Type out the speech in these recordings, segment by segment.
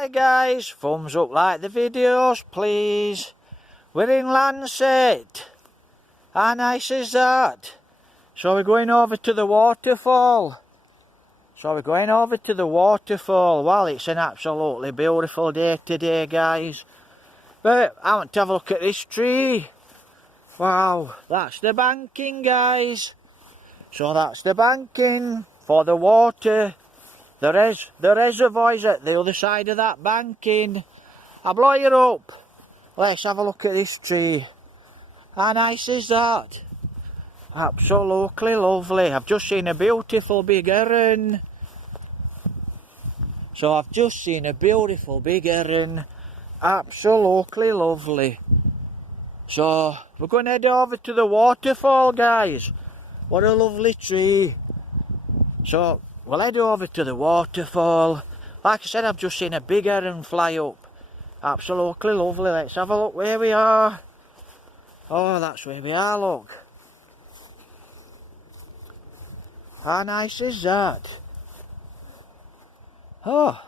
Hi guys, thumbs up, like the videos please. We're in Langsett. How nice is that? So we're going over to the waterfall. Well, it's an absolutely beautiful day today guys. But I want to have a look at this tree. Wow, that's the banking guys. So that's the banking for the water. The reservoir is at the other side of that banking. I'll blow you up. Let's have a look at this tree. How nice is that? Absolutely lovely. I've just seen a beautiful big heron. Absolutely lovely. So we're going to head over to the waterfall guys. What a lovely tree. So we'll head over to the waterfall. Like I said, I've just seen a big heron fly up. Absolutely lovely. Let's have a look where we are. Oh, that's where we are, look. How nice is that? Oh,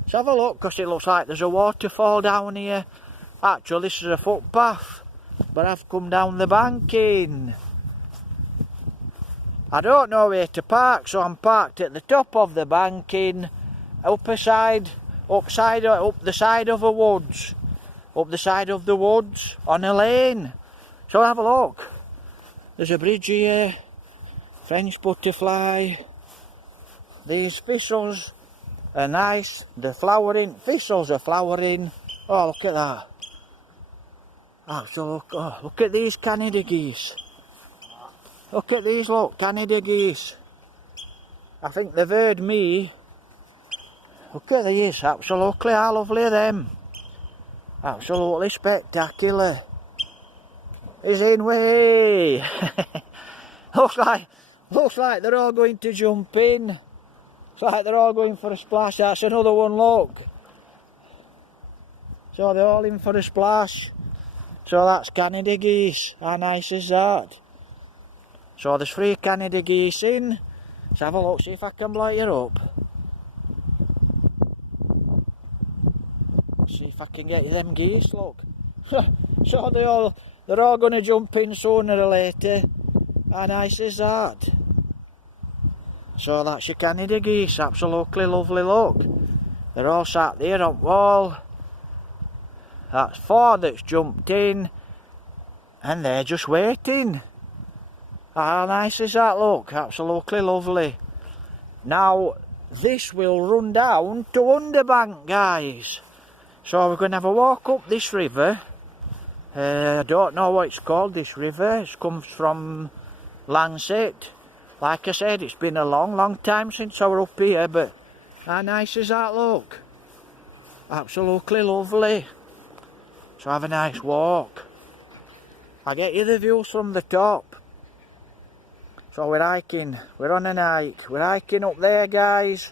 let's have a look, because it looks like there's a waterfall down here. Actually, this is a footpath, but I've come down the banking. I don't know where to park, so I'm parked at the top of the banking, up the side of the woods, on a lane. So have a look. There's a bridge here, French butterfly. These thistles are nice, they're flowering, thistles are flowering. Oh, look at that. Oh, look at these Canada geese. Look at these, look, Canada geese. I think they've heard me. Look at these, absolutely, how lovely are them. Absolutely spectacular. He's in way. looks like they're all going to jump in. Looks like they're all going for a splash. That's another one, look. So they're all in for a splash. So that's Canada geese. How nice is that? So there's 3 Canada geese in. Let's have a look, see if I can blow you up. See if I can get you them geese, look. So they're all going to jump in sooner or later. How nice is that? So that's your Canada geese, absolutely lovely, look. They're all sat there on wall. That's 4 that's jumped in. And they're just waiting. How nice is that, look? Absolutely lovely. Now, this will run down to Underbank, guys. So we're going to have a walk up this river. I don't know what it's called, this river. It comes from Langsett. Like I said, it's been a long time since I was up here, but how nice is that, look? Absolutely lovely. So have a nice walk. I'll get you the views from the top. So we're hiking, we're on a hike, we're hiking up there guys.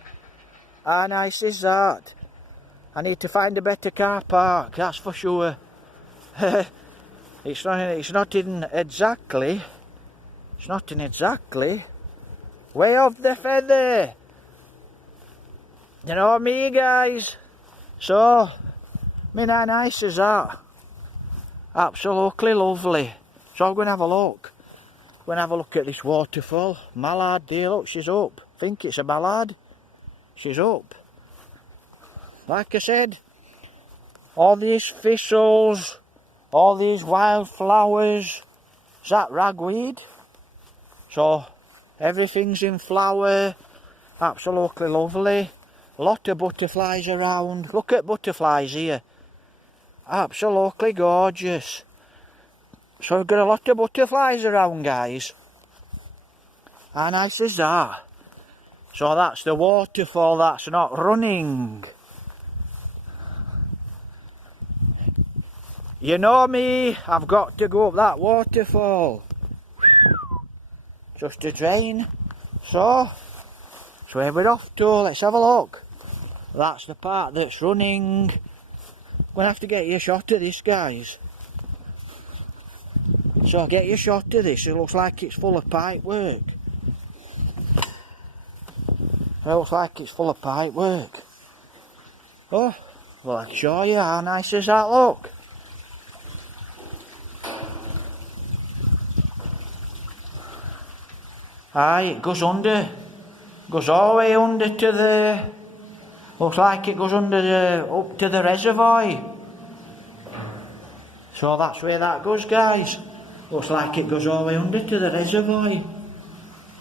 How nice is that? I need to find a better car park, that's for sure. It's not in exactly way off the feather. You know me guys. So, I mean, how nice is that? Absolutely lovely. So I'm going to have a look. We're going to have a look at this waterfall. Mallard there, look, she's up. I think it's a mallard. She's up. Like I said, all these thistles, all these wildflowers. Is that ragweed? So, everything's in flower. Absolutely lovely. A lot of butterflies around. Look at butterflies here. Absolutely gorgeous. So we've got a lot of butterflies around guys. How nice is that? So that's the waterfall that's not running. You know me, I've got to go up that waterfall. Just to drain. So where we're off to, let's have a look. That's the part that's running. I'm going to have to get you a shot of this guys. So I'll get you a shot of this. It looks like it's full of pipe work. Oh, Well, I'll show you how nice is that, look. Aye, it goes under. Goes all the way under to the... Looks like it goes under the... up to the reservoir. So that's where that goes, guys. Looks like it goes all the way under to the reservoir.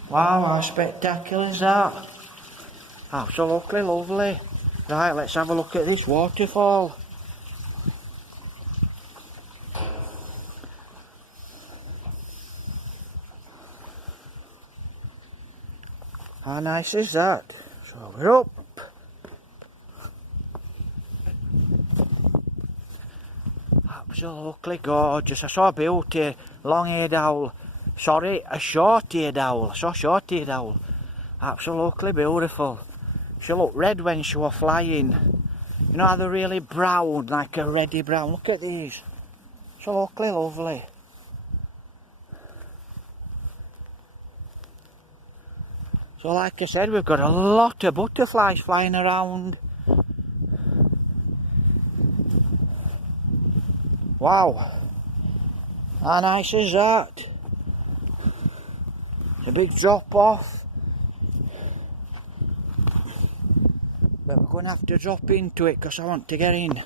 Wow, how spectacular is that? Absolutely lovely. Right, let's have a look at this waterfall. How nice is that? So we're up. Absolutely gorgeous. I saw a beauty long-eared owl. Sorry, a short-eared owl. I saw a short-eared owl. Absolutely beautiful. She looked red when she was flying. You know how they're really brown, like a reddy brown. Look at these. Absolutely lovely. So like I said, we've got a lot of butterflies flying around. Wow. How nice is that? It's a big drop off. But we're going to have to drop into it because I want to get in.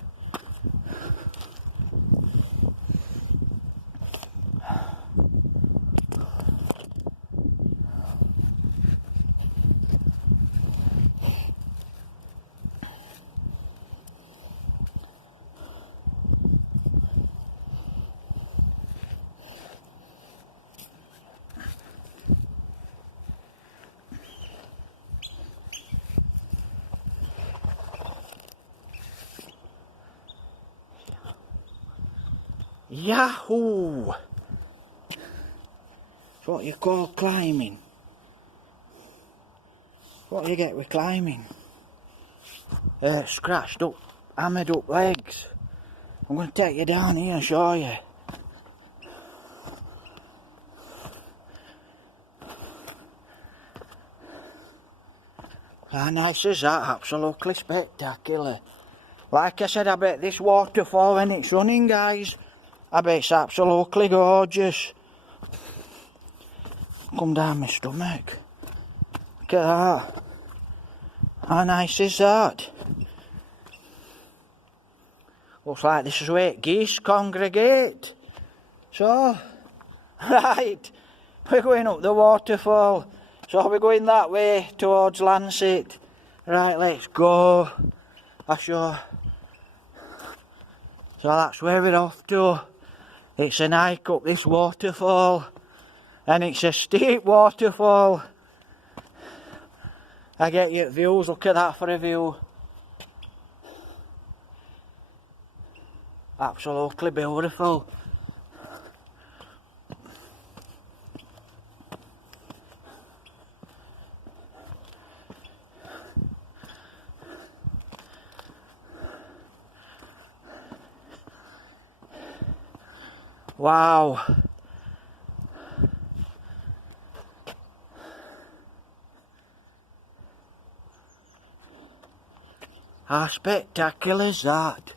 Yahoo! It's what you call climbing. It's what you get with climbing. Scratched up, hammered up legs. I'm going to take you down here and show you. How nice is that? Absolutely spectacular. Like I said, I bet this waterfall when it's running, guys, I bet it's absolutely gorgeous. Come down my stomach. Look at that. How nice is that? Looks like this is where geese congregate. So, right, we're going up the waterfall. So we're going that way towards Langsett. Right, let's go. I'll show. So that's where we're off to. It's an hike up this waterfall. And it's a steep waterfall. I get you views, look at that for a view. Absolutely beautiful. Wow. How spectacular is that?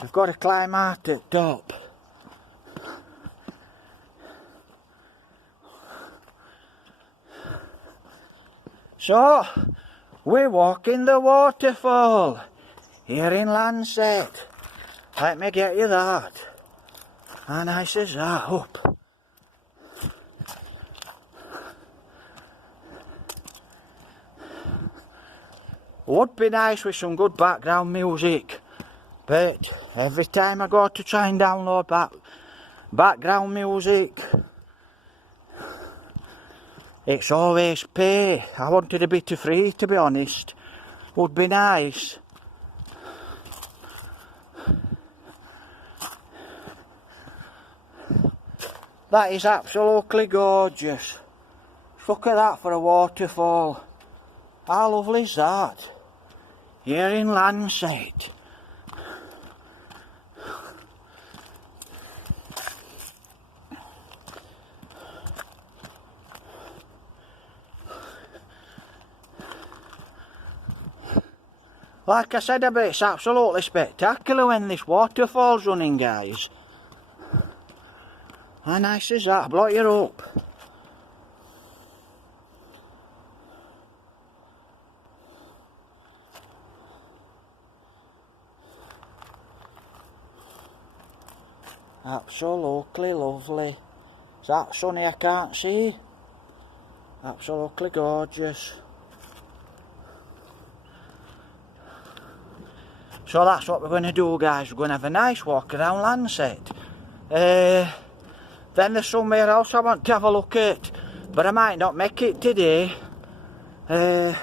We've got to climb out at top. So, we're walking the waterfall here in Langsett. Let me get you that. How nice is that? Up. Would be nice with some good background music, but every time I go to try and download background music, it's always pay. I wanted a bit of free, to be honest. Would be nice. That is absolutely gorgeous. Look at that for a waterfall. How lovely is that? Here in Langsett. Like I said, it's absolutely spectacular when this waterfall's running, guys. How nice is that? Blow you up. Absolutely lovely. Is that sunny? I can't see. Absolutely gorgeous. So that's what we're going to do, guys. We're going to have a nice walk around Langsett. Then there's somewhere else I want to have a look at, but I might not make it today. By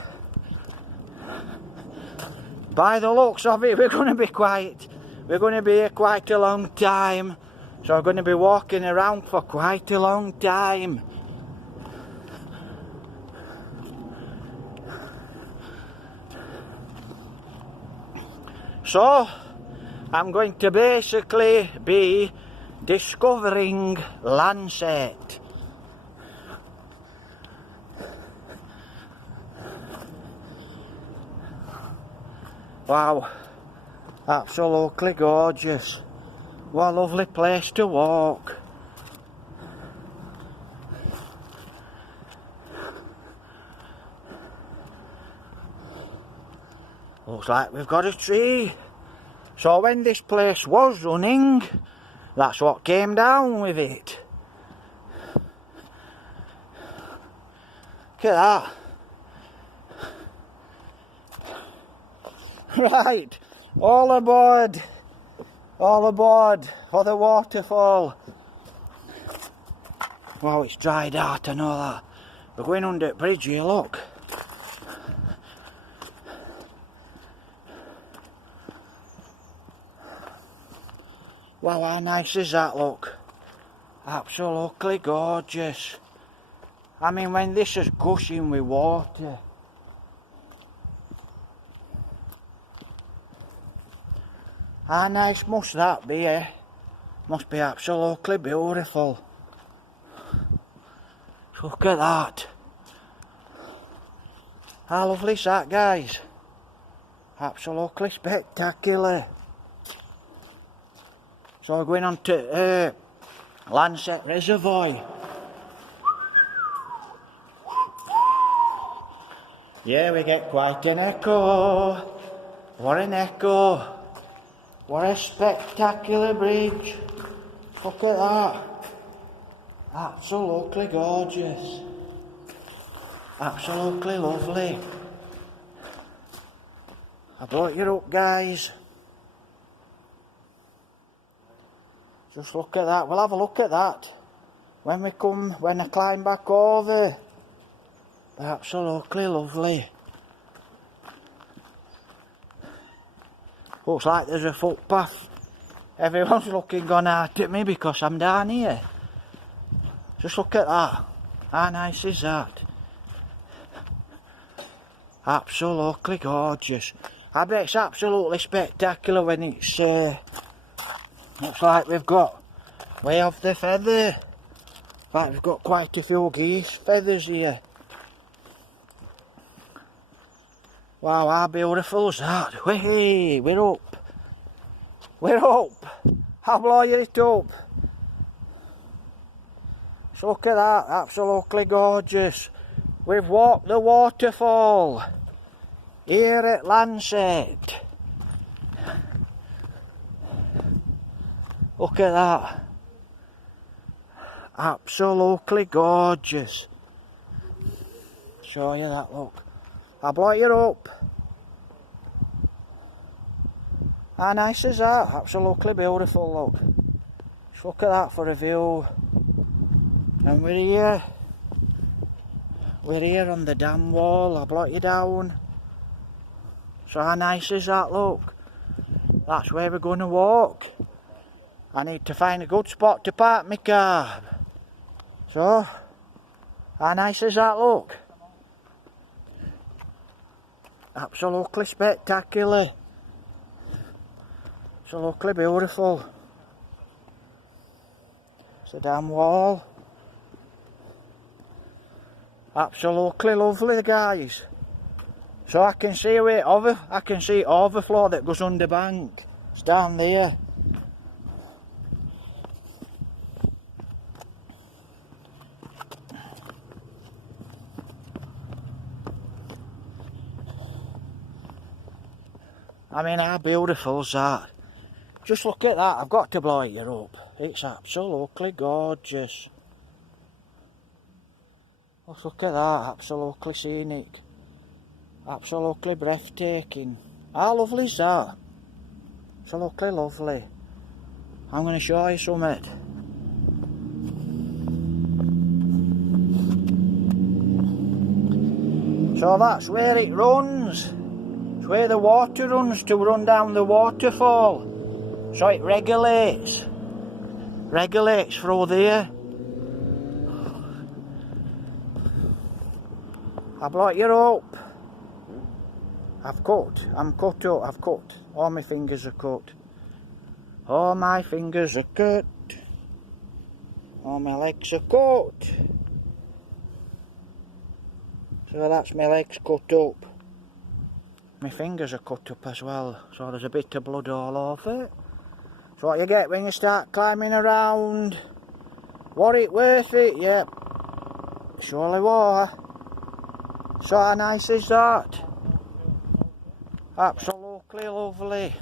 the looks of it, we're going to be here quite a long time. So I'm going to be walking around for quite a long time. So I'm going to basically be discovering Langsett. Wow, absolutely gorgeous. What a lovely place to walk. Looks like we've got a tree. So when this place was running, that's what came down with it. Look at that. Right, all aboard for the waterfall. Wow, it's dried out, I know that. We're going under the bridge here, look. Wow, how nice is that, look? Absolutely gorgeous. I mean, when this is gushing with water. How nice must that be, eh? Must be absolutely beautiful. Look at that. How lovely is that, guys? Absolutely spectacular. So we're going on to Langsett Reservoir. Yeah, we get quite an echo. What an echo. What a spectacular bridge. Look at that. Absolutely gorgeous. Absolutely lovely. I brought you up, guys. Just look at that. We'll have a look at that when I climb back over. Absolutely lovely. Looks like there's a footpath. Everyone's looking gone out at me because I'm down here. Just look at that. How nice is that? Absolutely gorgeous. I bet it's absolutely spectacular when it's looks like we've got way off the feather. Like we've got quite a few geese feathers here. Wow, how beautiful is that? Hey, we're up. We're up. I'll blow you it up. So look at that, absolutely gorgeous. We've walked the waterfall here at Langsett. Look at that. Absolutely gorgeous. Show you that, look. I'll blow you up. How nice is that? Absolutely beautiful, look. Just look at that for a view. And we're here. We're here on the dam wall. I'll blow you down. So how nice is that, look? That's where we're going to walk. I need to find a good spot to park my car. So, how nice is that, look? Absolutely spectacular. Absolutely beautiful. It's a dam wall. Absolutely lovely, guys. So I can see it I can see overflow that goes under bank. It's down there. I mean, how beautiful is that? Just look at that. I've got to blow it up. It's absolutely gorgeous. Let's look at that. Absolutely scenic. Absolutely breathtaking. How lovely is that? Absolutely lovely. I'm going to show you something. So that's where it runs. It's where the water runs to run down the waterfall. So it regulates through there. I blow you up. I'm cut up, I've cut. All my fingers are cut. All my fingers are cut. All my legs are cut. So that's my legs cut up. My fingers are cut up as well, so there's a bit of blood all over it. So what you get when you start climbing around. Was it worth it? Yep. Surely was. So how nice is that? Absolutely lovely.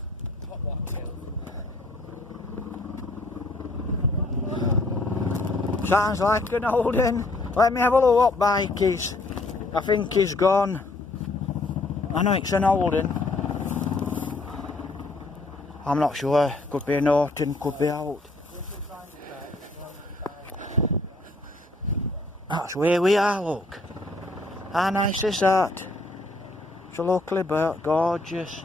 Sounds like an old one. Let me have a look what bike is. I think he's gone. I know it's an old one. I'm not sure. Could be an Norton, could be out. That's where we are, look. How nice is that? It's locally gorgeous.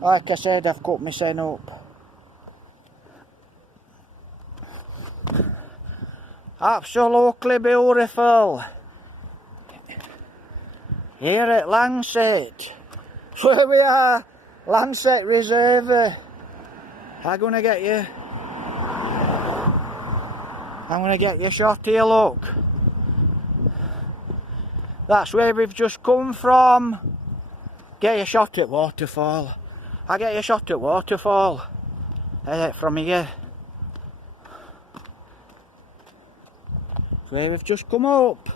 Like I said, I've cut my son up. Absolutely beautiful. Here at Langsett. Where we are, Langsett Reservoir. I'm gonna get you a shot here, look. That's where we've just come from. Get a shot at Waterfall. I get a shot at Waterfall. From here. That's where we've just come up.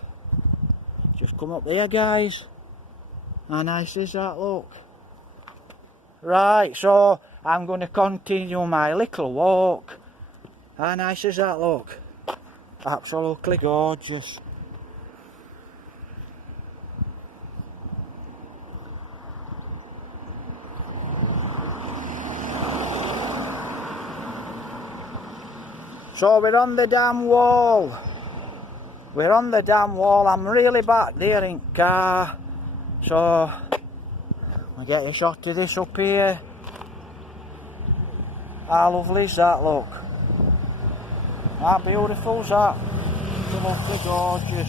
Just come up there, guys. How nice is that, look? Right, so I'm going to continue my little walk. How nice is that, look? Absolutely gorgeous. So we're on the damn wall. We're on the damn wall. I'm really back there in car. So we get a shot of this up here. How lovely is that, look? How beautiful is that? Absolutely gorgeous.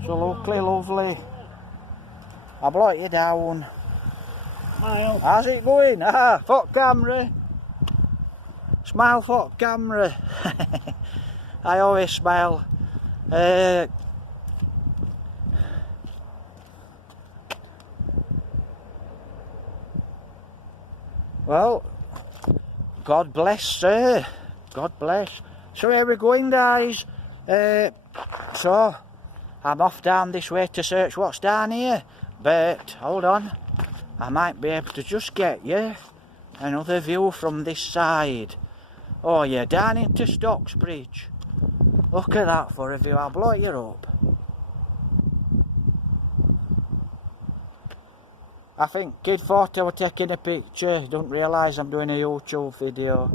Absolutely lovely. I'll blow you down. How's it going? Ah, fuck camera. Smile for camera. I always smile. Well, God bless, sir. God bless. So where we're going, guys. So I'm off down this way to search what's down here. But hold on. I might be able to just get you another view from this side. Oh yeah, down into Stocksbridge. Look at that for a view. I'll blow you up. I think kid thought I was taking a picture. Don't realise I'm doing a YouTube video.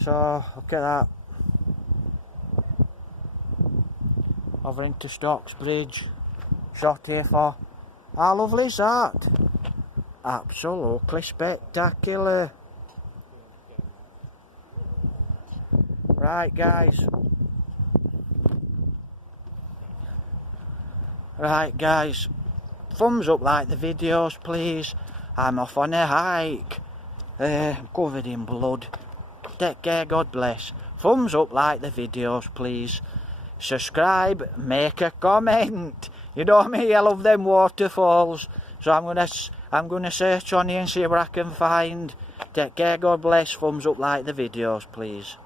So look at that. Over into Stocksbridge. Shot here for. How lovely is that? Absolutely spectacular. Right, guys. Right, guys. Thumbs up, like the videos, please. I'm off on a hike. I'm covered in blood. Take care, God bless. thumbs up, like the videos please. Subscribe, make a comment. You know me, I love them waterfalls. So I'm gonna search on here and see what I can find. Take care, God bless, thumbs up, like the videos please.